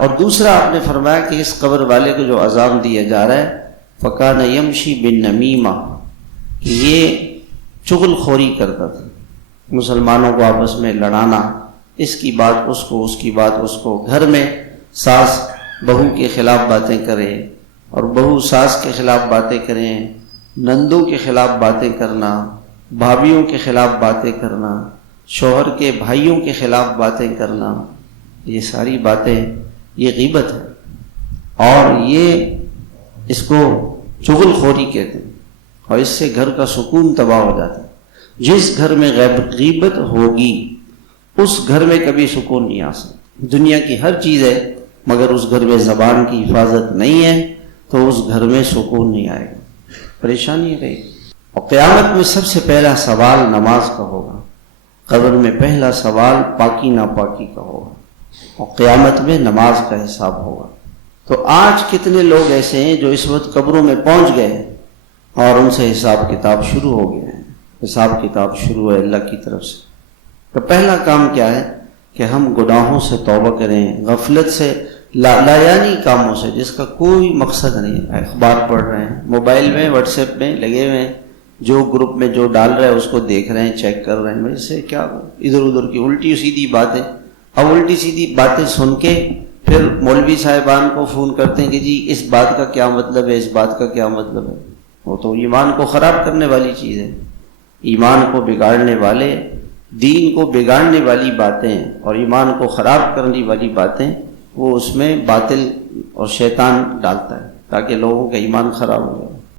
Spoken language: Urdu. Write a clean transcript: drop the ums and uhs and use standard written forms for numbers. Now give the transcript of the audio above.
اور دوسرا آپ نے فرمایا کہ اس قبر والے کو جو عذاب دیا جا رہا ہے فَكَانَ يَمْشِي بِالنَّمِيمَةِ کہ یہ چغل خوری کرتا تھا، مسلمانوں کو آپس میں لڑانا، اس کی بات اس کو، اس کی بات اس کو، گھر میں ساس بہو کے خلاف باتیں کرے اور بہو ساس کے خلاف باتیں کریں، نندوں کے خلاف باتیں کرنا، بھابھیوں کے خلاف باتیں کرنا، شوہر کے بھائیوں کے خلاف باتیں کرنا، یہ ساری باتیں یہ غیبت ہے اور یہ اس کو چغل خوری کہتے ہیں، اور اس سے گھر کا سکون تباہ ہو جاتا ہے۔ جس گھر میں غیبت ہوگی اس گھر میں کبھی سکون نہیں آ سکتا۔ دنیا کی ہر چیز ہے مگر اس گھر میں زبان کی حفاظت نہیں ہے تو اس گھر میں سکون نہیں آئے گا، پریشانی رہے گی۔ اور قیامت میں سب سے پہلا سوال نماز کا ہوگا، قبر میں پہلا سوال پاکی ناپاکی کا ہوگا، اور قیامت میں نماز کا حساب ہوگا۔ تو آج کتنے لوگ ایسے ہیں جو اس وقت قبروں میں پہنچ گئے ہیں اور ان سے حساب کتاب شروع ہو گئے ہیں، حساب کتاب شروع ہے اللہ کی طرف سے۔ تو پہلا کام کیا ہے کہ ہم گناہوں سے توبہ کریں، غفلت سے، لایانی کاموں سے جس کا کوئی مقصد نہیں ہے، اخبار پڑھ رہے ہیں، موبائل میں واٹس ایپ میں لگے ہوئے ہیں، جو گروپ میں جو ڈال رہے ہیں اس کو دیکھ رہے ہیں، چیک کر رہے ہیں، میرے سے کیا ادھر ادھر کی الٹی سیدھی باتیں۔ اب الٹی سیدھی باتیں سن کے پھر مولوی صاحبان کو فون کرتے ہیں کہ جی اس بات کا کیا مطلب ہے، اس بات کا کیا مطلب ہے۔ وہ تو ایمان کو خراب کرنے والی چیز ہے، ایمان کو بگاڑنے والے، دین کو بگاڑنے والی باتیں اور ایمان کو خراب کرنے والی باتیں وہ اس میں باطل اور شیطان ڈالتا ہے تاکہ لوگوں کا ایمان خراب ہو جائے۔